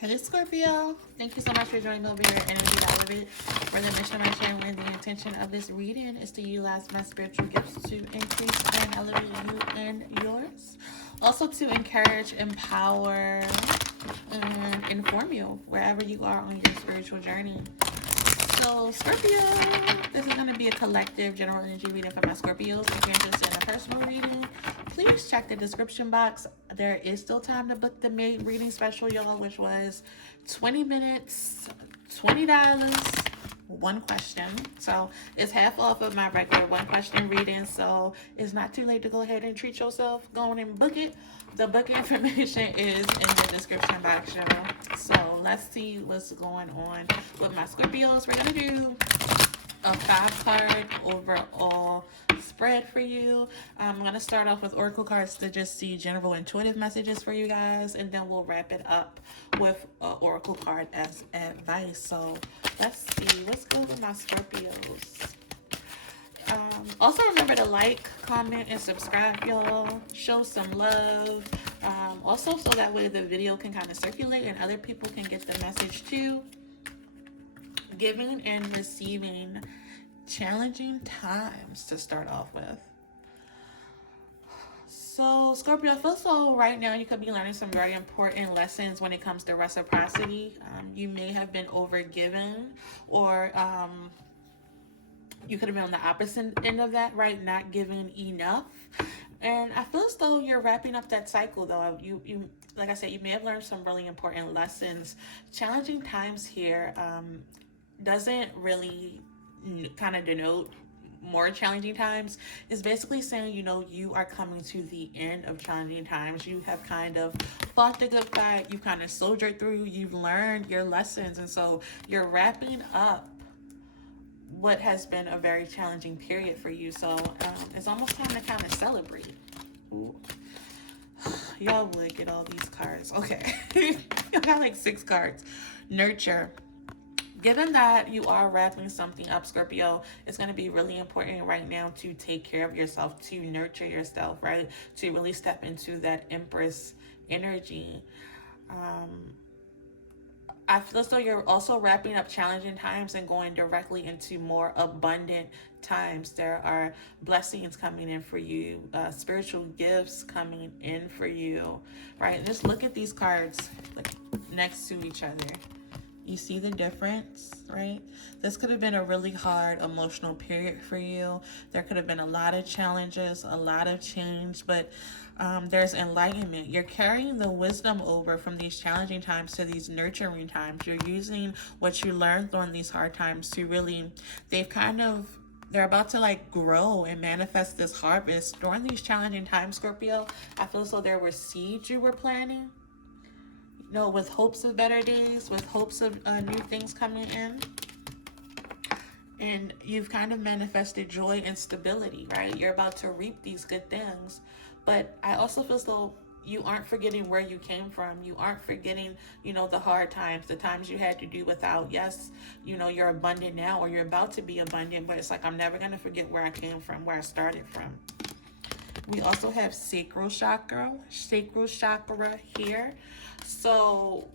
Hey Scorpio, thank you so much for joining over here Energy Elevate. For the mission, my channel, and the intention of this reading is to utilize my spiritual gifts to increase and elevate you and yours. Also to encourage, empower, and inform you wherever you are on your spiritual journey. So, Scorpio, this is going to be a collective general energy reading for my Scorpios. If you're interested in a personal reading, please check the description box. There is still time to book the May reading special, y'all, which was 20 minutes, $20, one question. So it's half off of my regular one question reading. So it's not too late to go ahead and treat yourself. Go on and book it. The book information is in the description box, y'all. So let's see what's going on with my Scorpios. We're gonna do a 5 card overall spread for you. I'm going to start off with oracle cards to just see general intuitive messages for you guys, and then we'll wrap it up with an oracle card as advice. So let's see what's good with my Scorpios. Also remember to like, comment, and subscribe, y'all. Show some love. Also, so that way the video can kind of circulate and other people can get the message too. Giving and receiving challenging times to start off with. So, Scorpio, I feel so right now you could be learning some very important lessons when it comes to reciprocity. You may have been overgiven, or you could have been on the opposite end of that, right? Not giving enough. And I feel as though you're wrapping up that cycle, though. You like I said, you may have learned some really important lessons. Challenging times here doesn't really kind of denote more challenging times. Is basically saying, you are coming to the end of challenging times. You have kind of fought the good fight. You kind of soldiered through. You've learned your lessons. And so you're wrapping up what has been a very challenging period for you. So it's almost time to kind of celebrate. Ooh. Y'all would get all these cards. Okay. I got like 6 cards. Nurture. Given that you are wrapping something up, Scorpio, it's going to be really important right now to take care of yourself, to nurture yourself, right? To really step into that Empress energy. I feel as though you're also wrapping up challenging times and going directly into more abundant times. There are blessings coming in for you, spiritual gifts coming in for you, right? And just look at these cards like next to each other. You see the difference, right? This could have been a really hard emotional period for you. There could have been a lot of challenges, a lot of change, but there's enlightenment. You're carrying the wisdom over from these challenging times to these nurturing times. You're using what you learned during these hard times to really, they're about to like grow and manifest this harvest. During these challenging times, Scorpio, I feel as though there were seeds you were planting, with hopes of better days, with hopes of new things coming in. And you've kind of manifested joy and stability, right? You're about to reap these good things. But I also feel as though you aren't forgetting where you came from. You aren't forgetting, the hard times, the times you had to do without. Yes, you're abundant now, or you're about to be abundant, but it's like, I'm never going to forget where I came from, where I started from. We also have sacral chakra here. So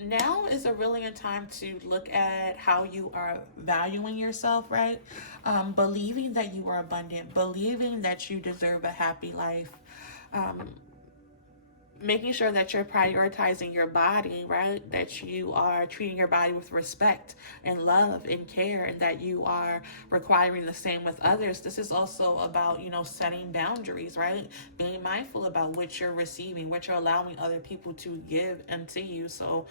now is a really good time to look at how you are valuing yourself, right? Believing that you are abundant, believing that you deserve a happy life. Making sure that you're prioritizing your body, right? That you are treating your body with respect and love and care, and that you are requiring the same with others. This is also about, setting boundaries, right? Being mindful about what you're receiving, what you're allowing other people to give unto you. So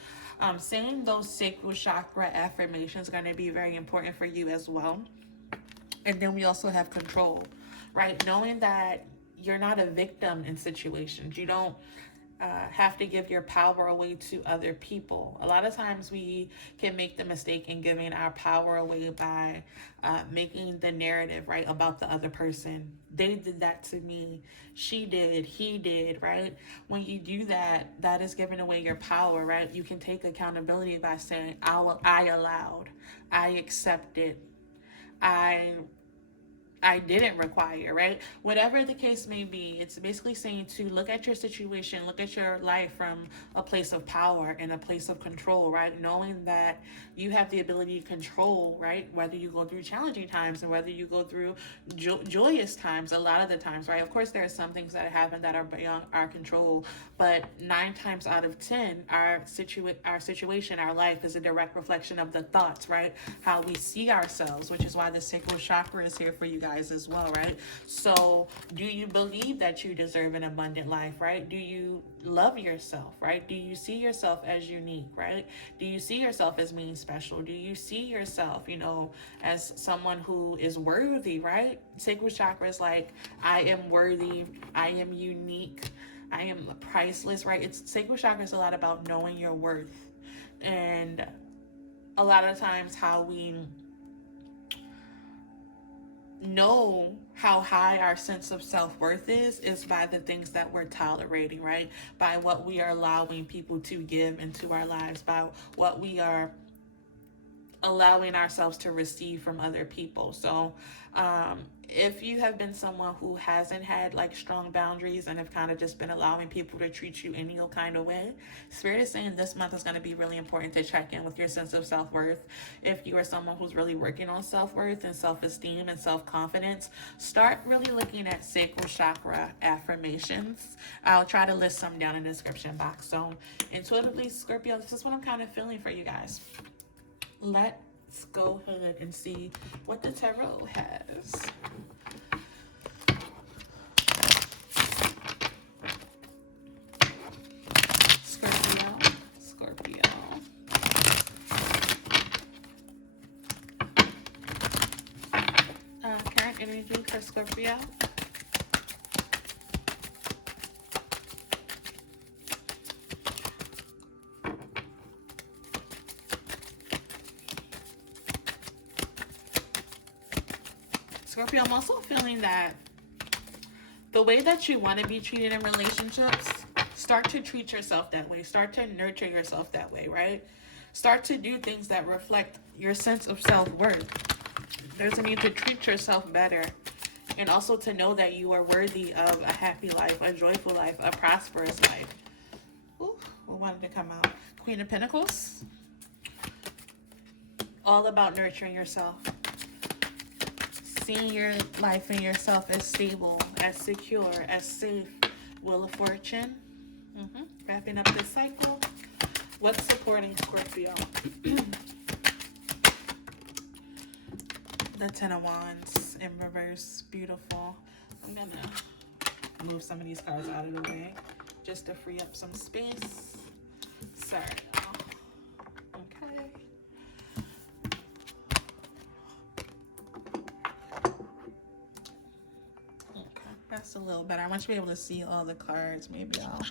saying those sacral chakra affirmations are going to be very important for you as well. And then we also have control, right? Knowing that you're not a victim in situations. You don't have to give your power away to other people. A lot of times we can make the mistake in giving our power away by making the narrative, right, about the other person. They did that to me. She did. He did, right? When you do that, that is giving away your power, right? You can take accountability by saying, I allowed, I accepted, I I didn't require, right? Whatever the case may be, it's basically saying to look at your situation, look at your life from a place of power and a place of control, right? Knowing that you have the ability to control, right? Whether you go through challenging times and whether you go through joyous times, a lot of the times, right? Of course, there are some things that happen that are beyond our control, but 9 times out of 10, our situation, our life is a direct reflection of the thoughts, right? How we see ourselves, which is why the sacral chakra is here for you guys as well, right? So, do you believe that you deserve an abundant life, right? Do you love yourself, right? Do you see yourself as unique, right? Do you see yourself as being special? Do you see yourself, as someone who is worthy, right? Sacral chakra is like, I am worthy, I am unique, I am priceless, right? It's sacral chakra is a lot about knowing your worth. And a lot of times how we know how high our sense of self-worth is by the things that we're tolerating, right? By what we are allowing people to give into our lives, by what we are allowing ourselves to receive from other people. So if you have been someone who hasn't had like strong boundaries and have kind of just been allowing people to treat you any kind of way, Spirit is saying this month is going to be really important to check in with your sense of self-worth. If you are someone who's really working on self-worth and self-esteem and self-confidence, start really looking at sacral chakra affirmations. I'll try to list some down in the description box. So intuitively, Scorpio, this is what I'm kind of feeling for you guys. Let's go ahead and see what the tarot has. Scorpio. Current energy for Scorpio. Scorpio, I'm also feeling that the way that you want to be treated in relationships, start to treat yourself that way. Start to nurture yourself that way, right? Start to do things that reflect your sense of self-worth. There's a need to treat yourself better, and also to know that you are worthy of a happy life, a joyful life, a prosperous life. Ooh, what wanted to come out? Queen of Pentacles. All about nurturing yourself. Seeing your life and yourself as stable, as secure, as safe. Wheel of Fortune. Wrapping up this cycle. What's supporting Scorpio? The Ten of Wands in reverse. Beautiful. I'm going to move some of these cards out of the way just to free up some space. Sorry. Okay. That's a little better. I want you to be able to see all the cards. Maybe I'll...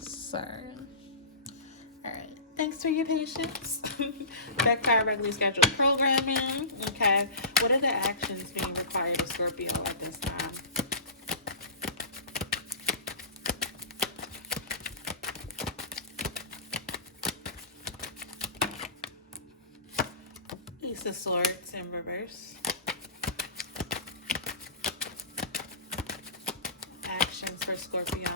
Sorry. Alright. Thanks for your patience. Back to our regularly scheduled programming. Okay. What are the actions being required of Scorpio at this time? Ace of Swords in reverse. Actions for Scorpio.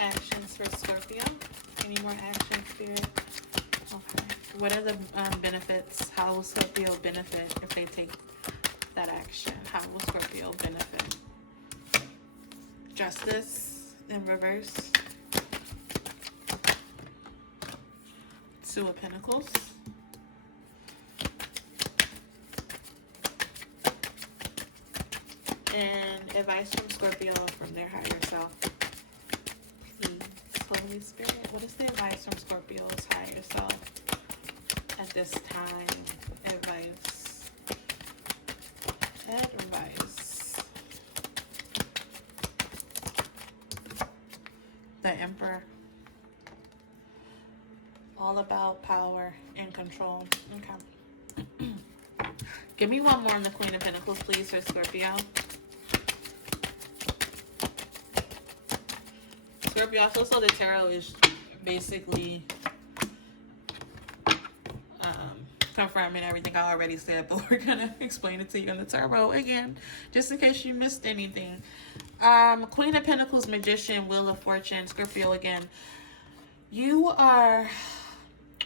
Actions for Scorpio. Any more actions, Spirit? Okay. What are the benefits? How will Scorpio benefit if they take that action? How will Scorpio benefit? Justice in reverse. Two of Pentacles. And advice from Scorpio from their higher self. Please, Holy Spirit, what is the advice from Scorpio's higher self at this time? Advice. The Emperor. All about power and control. Okay. Give me one more on the Queen of Pentacles, please, for Scorpio. Scorpio, I feel so the tarot is basically confirming everything I already said, but we're gonna explain it to you in the tarot again, just in case you missed anything. Queen of Pentacles, Magician, Wheel of Fortune, Scorpio again. You are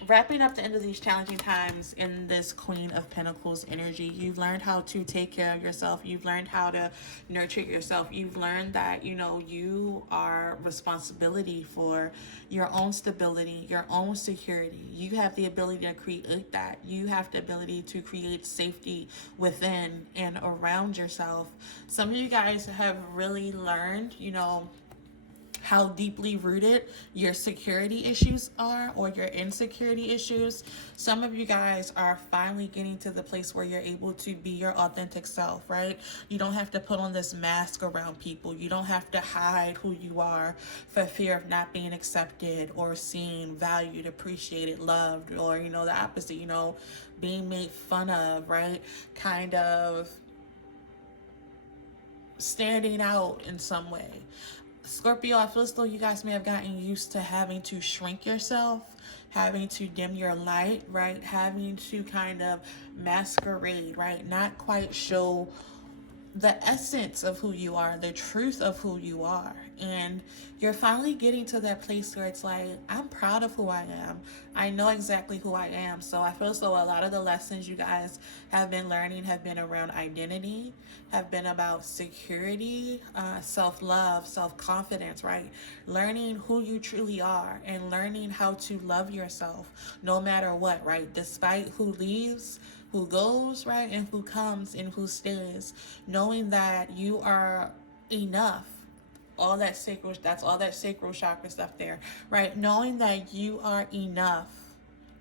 wrapping up the end of these challenging times in this Queen of Pentacles energy. You've learned how to take care of yourself. You've learned how to nurture yourself. You've learned that, you know, you are responsibility for your own stability, your own security. You have the ability to create that. You have the ability to create safety within and around yourself. Some of you guys have really learned, you know, how deeply rooted your security issues are, or your insecurity issues. Some of you guys are finally getting to the place where you're able to be your authentic self, right? You don't have to put on this mask around people. You don't have to hide who you are for fear of not being accepted or seen, valued, appreciated, loved, or, you know, the opposite, you know, being made fun of, right? Kind of standing out in some way. Scorpio, I feel as though you guys may have gotten used to having to shrink yourself, having to dim your light, right? Having to kind of masquerade, right? Not quite show the essence of who you are, the truth of who you are. And you're finally getting to that place where it's like, I'm proud of who I am. I know exactly who I am. So I feel as though a lot of the lessons you guys have been learning have been around identity, have been about security, self-love, self-confidence, right? Learning who you truly are and learning how to love yourself no matter what, right? Despite who leaves, who goes, right, and who comes and who stays, knowing that you are enough. All that sacral, that's all that sacral chakra stuff there, right? Knowing that you are enough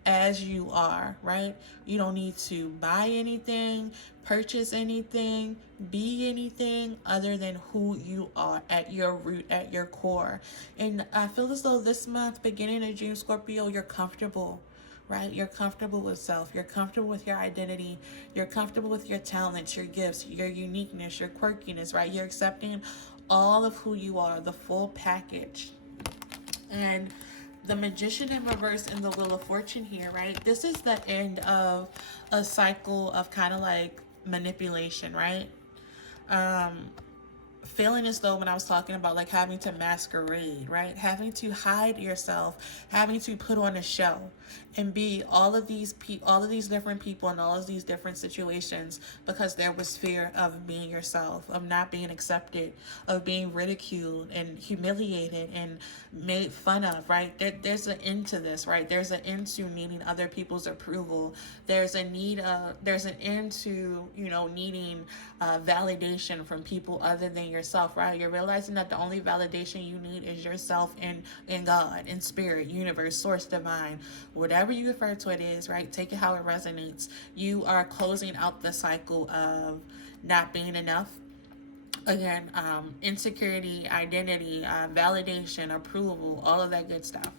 as you are, right? You don't need to buy anything, purchase anything, be anything other than who you are at your root, at your core. And I feel as though this month, beginning of June, Scorpio, you're comfortable, right? You're comfortable with self. You're comfortable with your identity. You're comfortable with your talents, your gifts, your uniqueness, your quirkiness, right? You're accepting all of who you are, the full package. And the Magician in reverse and the Wheel of Fortune here, right? This is the end of a cycle of kind of like manipulation, right? Feeling as though when I was talking about like having to masquerade, right? Having to hide yourself, having to put on a show and be all of these different people in all of these different situations because there was fear of being yourself, of not being accepted, of being ridiculed and humiliated and made fun of, right? There's an end to this, right? There's an end to needing other people's approval. There's an end to, you know, needing validation from people other than yourself, right? You're realizing that the only validation you need is yourself and in God, in spirit, universe, source, divine, whatever you refer to it is, right? Take it how it resonates. You are closing out the cycle of not being enough. Again, insecurity, identity, validation, approval, all of that good stuff.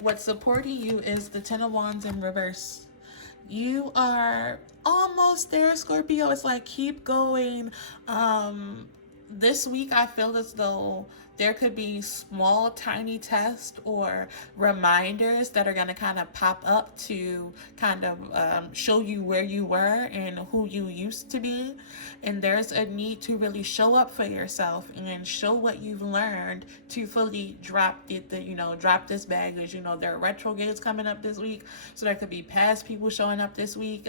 What's supporting you is the Ten of Wands in reverse. You are almost there, Scorpio. It's like, keep going. This week I feel as though there could be small, tiny tests or reminders that are going to kind of pop up to kind of show you where you were and who you used to be. And there's a need to really show up for yourself and show what you've learned to fully drop drop this baggage. You know, there are retrogrades coming up this week, so there could be past people showing up this week,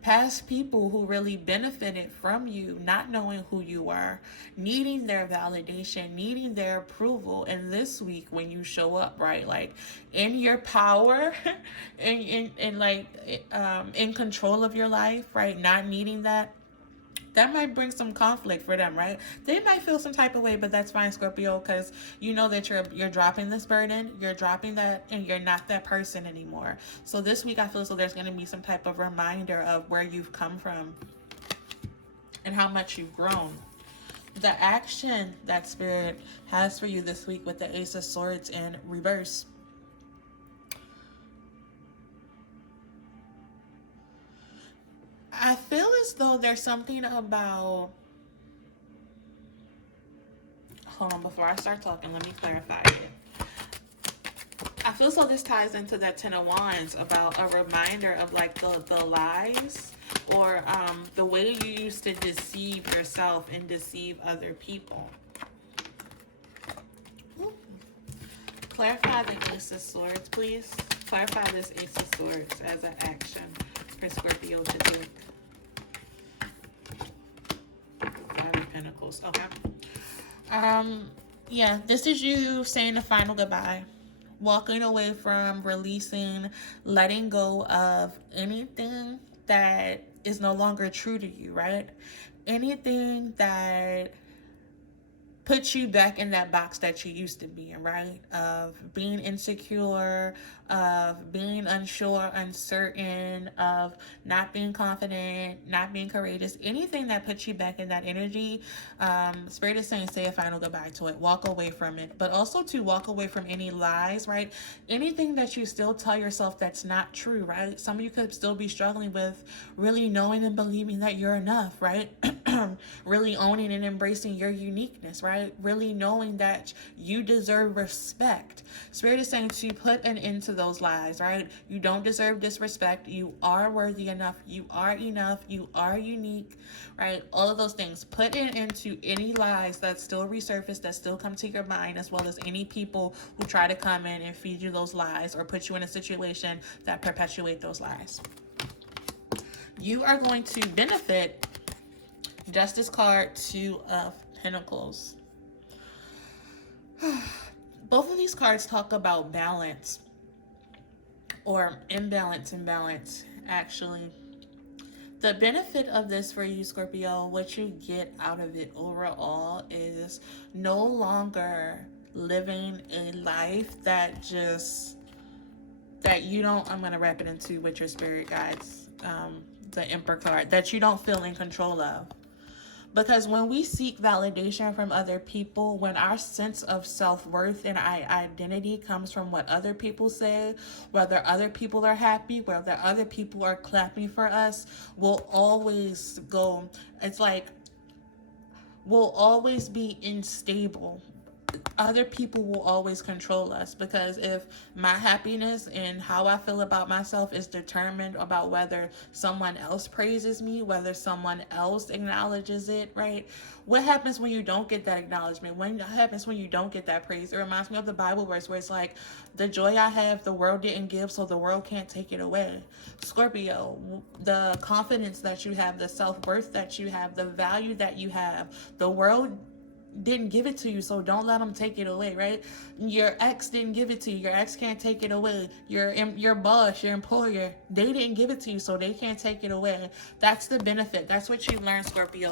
past people who really benefited from you not knowing who you are, needing their validation, needing their approval. And this week when you show up, right, like in your power and in control of your life, right, not needing that might bring some conflict for them, right? They might feel some type of way, but that's fine, Scorpio, because you know that you're dropping this burden, you're dropping that, and you're not that person anymore. So this week I feel so there's going to be some type of reminder of where you've come from and how much you've grown. The action that Spirit has for you this week with the Ace of Swords in reverse. I feel as though there's something about hold on, before I start talking, let me clarify it. I feel so this ties into that Ten of Wands about a reminder of like the lies or the way you used to deceive yourself and deceive other people. Ooh. Clarify the Ace of Swords, please. Clarify this Ace of Swords as an action for Scorpio to take. Five of Pentacles. Okay. Yeah, this is you saying the final goodbye. Walking away from, releasing, letting go of anything that is no longer true to you, right? Anything that puts you back in that box that you used to be in, right? Of being insecure, of being unsure, uncertain, of not being confident, not being courageous. Anything that puts you back in that energy, Spirit is saying say a final goodbye to it. Walk away from it. But also to walk away from any lies, right? Anything that you still tell yourself that's not true, right? Some of you could still be struggling with really knowing and believing that you're enough, right? Really owning and embracing your uniqueness, right? Really knowing that you deserve respect. Spirit is saying to put an end to those lies, right? You don't deserve disrespect. You are worthy enough. You are enough. You are unique, right? All of those things. Put an end to any lies that still resurface, that still come to your mind, as well as any people who try to come in and feed you those lies or put you in a situation that perpetuate those lies. You are going to benefit. Justice card, Two of Pentacles. Both of these cards talk about balance or imbalance, actually. The benefit of this for you, Scorpio, what you get out of it overall is no longer living a life that you don't, I'm going to wrap it into with your spirit guides, the Emperor card, that you don't feel in control of. Because when we seek validation from other people, when our sense of self-worth and our identity comes from what other people say, whether other people are happy, whether other people are clapping for us, we'll always go, it's like, we'll always be unstable. Other people will always control us, because if my happiness and how I feel about myself is determined about whether someone else praises me, whether someone else acknowledges it, right? What happens when you don't get that acknowledgement? What happens when you don't get that praise? It reminds me of the Bible verse where it's like, the joy I have, the world didn't give, so the world can't take it away. Scorpio, the confidence that you have, the self-worth that you have, the value that you have, the world didn't give it to you, so don't let them take it away, right? Your ex didn't give it to you. Your ex can't take it away. Your boss, your employer, they didn't give it to you, so they can't take it away. That's the benefit. That's what you learn, Scorpio.